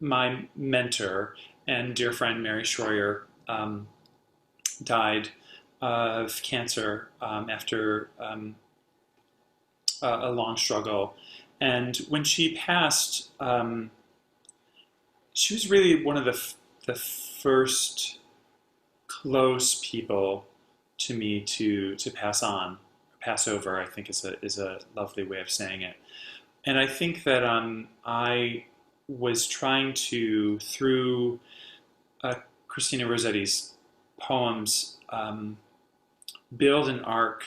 my mentor and dear friend Mary Schroyer died of cancer after a long struggle. And when she passed, she was really one of the first close people to me to pass on, pass over. I think is a lovely way of saying it. And I think that I was trying to, through Christina Rossetti's poems, build an arc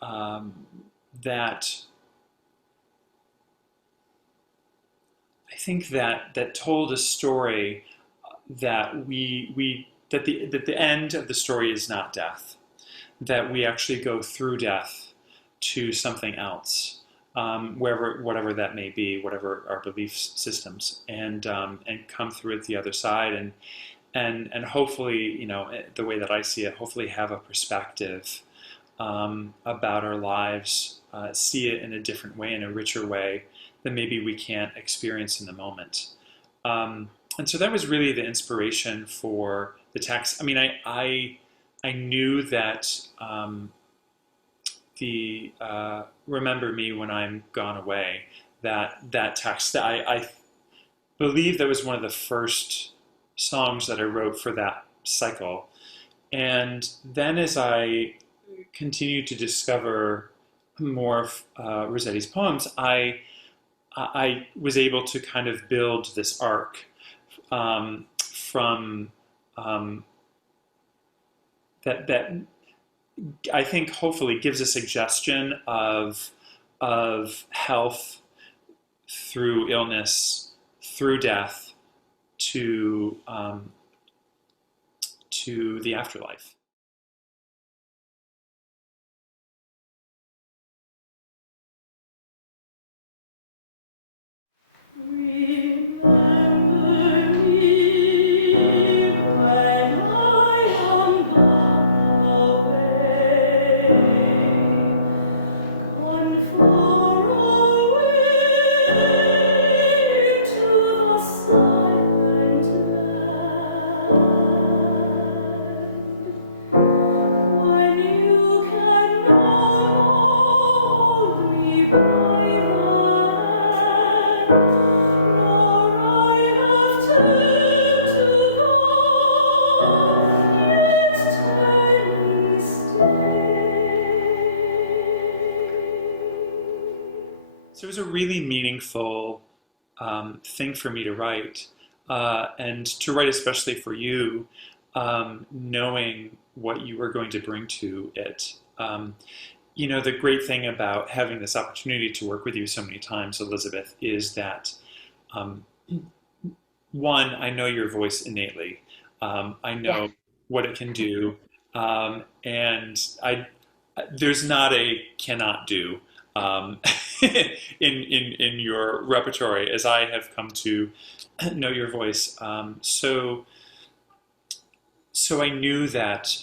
that I think that told a story that that the end of the story is not death, that we actually go through death to something else, wherever, whatever that may be, whatever our belief systems, and come through it the other side, and hopefully, the way that I see it, hopefully have a perspective about our lives, see it in a different way, in a richer way that maybe we can't experience in the moment. And so that was really the inspiration for the text. I mean, I knew that the "Remember Me When I'm Gone Away," that text, that I believe that was one of the first songs that I wrote for that cycle. And then as I continued to discover more of Rossetti's poems, I was able to kind of build this arc from that I think hopefully gives a suggestion of health through illness, through death, to the afterlife. So it was a really meaningful thing for me to write, and to write especially for you, knowing what you were going to bring to it. The great thing about having this opportunity to work with you so many times, Elizabeth, is that one, I know your voice innately. I Yeah. know what it can do, and there's not a cannot do um, in your repertoire, as I have come to know your voice. So I knew that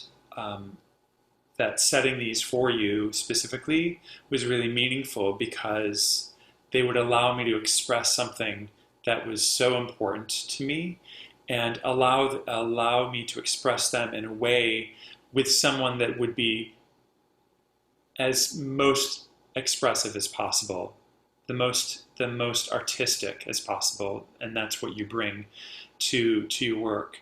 that setting these for you specifically was really meaningful, because they would allow me to express something that was so important to me, and allow me to express them in a way with someone that would be as most expressive as possible, the most artistic as possible, and that's what you bring to your work.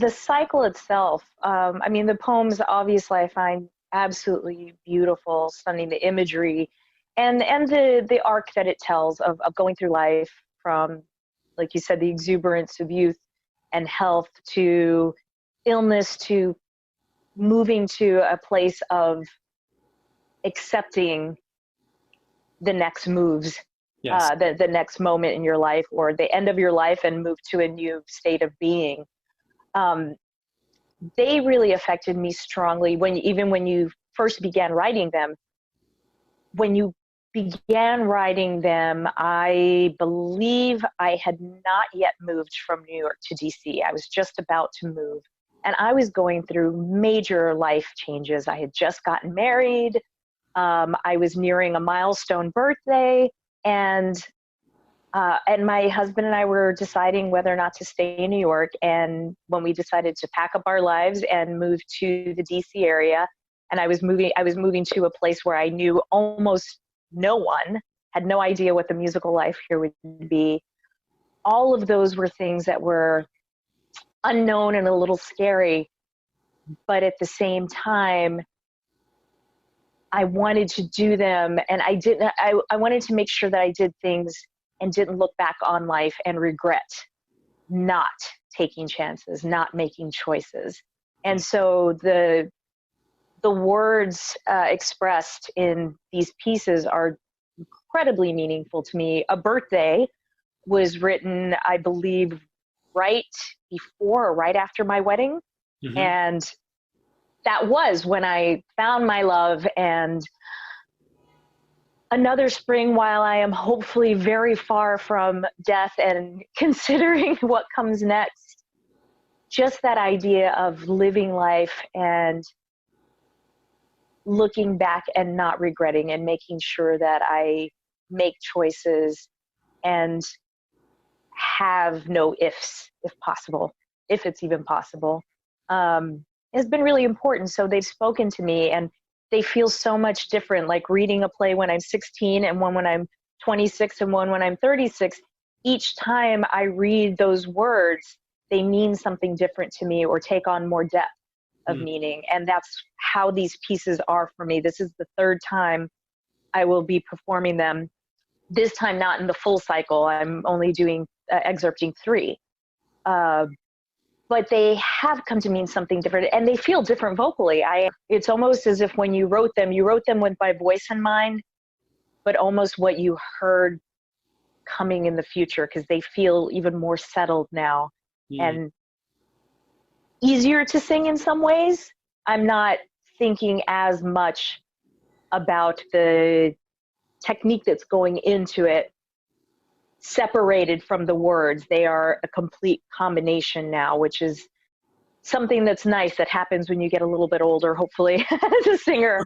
the cycle itself, I mean, the poems, obviously, I find absolutely beautiful, stunning, the imagery and the arc that it tells of going through life from, like you said, the exuberance of youth and health to illness to moving to a place of accepting the next moves, Yes. the next moment in your life or the end of your life and move to a new state of being. Um, they really affected me strongly even when you first began writing them. When you began writing them, I believe I had not yet moved from New York to DC. I was just about to move. And I was going through major life changes. I had just gotten married. I was nearing a milestone birthday. And my husband and I were deciding whether or not to stay in New York. And when we decided to pack up our lives and move to the DC area, and I was moving to a place where I knew almost no one, had no idea what the musical life here would be. All of those were things that were unknown and a little scary. But at the same time, I wanted to do them, and I wanted to make sure that I did things and didn't look back on life and regret not taking chances, not making choices. And so the words expressed in these pieces are incredibly meaningful to me. A Birthday was written, I believe, right before or right after my wedding. Mm-hmm. And that was when I found my love. And another spring, while I am hopefully very far from death and considering what comes next, just that idea of living life and looking back and not regretting and making sure that I make choices and have no ifs, if possible, if it's even possible, has been really important. So they've spoken to me and they feel so much different, like reading a play when I'm 16 and one when I'm 26 and one when I'm 36. Each time I read those words, they mean something different to me or take on more depth of meaning. And that's how these pieces are for me. This is the third time I will be performing them. This time not in the full cycle. I'm only doing excerpting 3. But they have come to mean something different, and they feel different vocally. It's almost as if when you wrote them with my voice in mind, but almost what you heard coming in the future, because they feel even more settled now and easier to sing in some ways. I'm not thinking as much about the technique that's going into it, separated from the words. They are a complete combination now, which is something that's nice that happens when you get a little bit older, hopefully, as a singer.